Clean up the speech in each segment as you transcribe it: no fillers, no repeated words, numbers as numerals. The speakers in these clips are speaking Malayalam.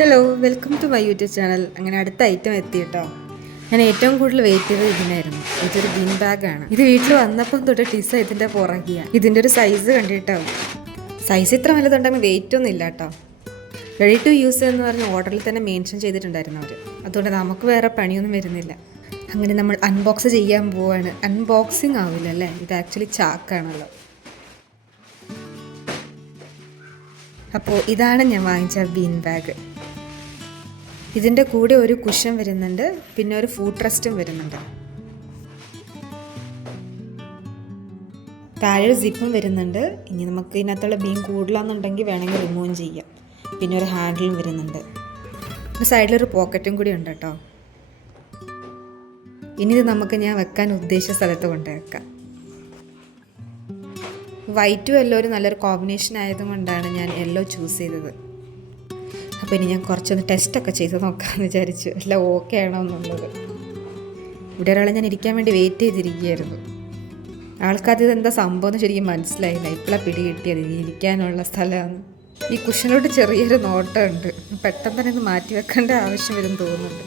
Hello, welcome to my YouTube channel. അങ്ങനെ അടുത്ത ഐറ്റം എത്തി കേട്ടോ. ഞാൻ ഏറ്റവും കൂടുതൽ വെയിറ്റ് ചെയ്തത് ഇതിനായിരുന്നു. ഇതൊരു ബീൻ ബാഗാണ്. ഇത് വീട്ടിൽ വന്നപ്പം തൊട്ട് ടിസ ഇതിൻ്റെ പുറകിയാണ്. ഇതിൻ്റെ ഒരു സൈസ് കണ്ടിട്ടാവും. സൈസ് ഇത്ര വലുതുണ്ടെങ്കിൽ വെയിറ്റ് ഒന്നും ഇല്ല കേട്ടോ. റെഡി ടു യൂസ് എന്ന് പറഞ്ഞ് ഓർഡറിൽ തന്നെ മെൻഷൻ ചെയ്തിട്ടുണ്ടായിരുന്നു അവർ. അതുകൊണ്ട് നമുക്ക് വേറെ പണിയൊന്നും വരുന്നില്ല. അങ്ങനെ നമ്മൾ അൺബോക്സ് ചെയ്യാൻ പോവാണ്. അൺബോക്സിങ് ആവില്ല അല്ലേ, ഇത് ആക്ച്വലി ചാക്കാണല്ലോ. അപ്പോൾ ഇതാണ് ഞാൻ വാങ്ങിച്ച ബീൻ ബാഗ്. ഇതിൻ്റെ കൂടെ ഒരു കുഷൻ വരുന്നുണ്ട്, പിന്നെ ഒരു ഫുഡ് റെസ്റ്റും വരുന്നുണ്ട്. താഴെ ഒരു സിപ്പും വരുന്നുണ്ട്. ഇനി നമുക്ക് ഇതിനകത്തുള്ള ബീൻ കൂടുതലാണെന്നുണ്ടെങ്കിൽ വേണമെങ്കിൽ റിമൂവ് ചെയ്യാം. പിന്നെ ഒരു ഹാൻഡിലും വരുന്നുണ്ട്. ഒരു സൈഡിലൊരു പോക്കറ്റും കൂടി ഉണ്ട് കേട്ടോ. ഇനി ഇത് നമുക്ക് ഞാൻ വെക്കാൻ ഉദ്ദേശിച്ച സ്ഥലത്ത് കൊണ്ട് വെക്കാം. വൈറ്റും യെല്ലോ ഒരു നല്ലൊരു കോമ്പിനേഷൻ ആയതുകൊണ്ടാണ് ഞാൻ യെല്ലോ ചൂസ് ചെയ്തത്. അപ്പോൾ ഇനി ഞാൻ കുറച്ചൊന്ന് ടെസ്റ്റൊക്കെ ചെയ്ത് നോക്കാമെന്ന് വിചാരിച്ചു, എല്ലാം ഓക്കെ ആണോ എന്നുള്ളത്. ഇവിടെ ഒരാളെ ഞാൻ ഇരിക്കാൻ വേണ്ടി വെയിറ്റ് ചെയ്തിരിക്കുകയായിരുന്നു. ആൾക്കാർക്ക് ഇതെന്താ സംഭവം എന്ന് ശരിക്കും മനസ്സിലായില്ല. ഇപ്പോഴാണ് പിടി കിട്ടിയത് ഇരിക്കാനുള്ള സ്ഥലമാണ്. ഈ കുഷനോട് ചെറിയൊരു നോട്ടമുണ്ട്. പെട്ടെന്ന് തന്നെ ഇത് മാറ്റി വെക്കേണ്ട ആവശ്യം വരും തോന്നുന്നുണ്ട്.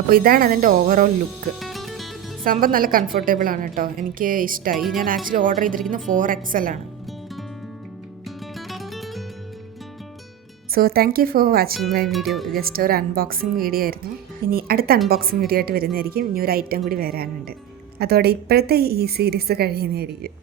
അപ്പോൾ ഇതാണ് അതിൻ്റെ ഓവറോൾ ലുക്ക്. സംഭവം നല്ല കംഫർട്ടബിൾ ആണ് കേട്ടോ, എനിക്ക് ഇഷ്ടമായി. ഞാൻ ആക്ച്വലി ഓർഡർ ചെയ്തിരിക്കുന്നത് 4XL ആണ്. So thank you for watching my video. Just ഒരു അൺബോക്സിങ് വീഡിയോ ആയിരുന്നു. ഇനി അടുത്ത അൺബോക്സിങ് വീഡിയോ ആയിട്ട് വരുന്നതായിരിക്കും. ഇനി ഒരു ഐറ്റം കൂടി വരാനുണ്ട്. അതോടെ ഇപ്പോഴത്തെ ഈ സീരീസ് കഴിയുന്നതായിരിക്കും.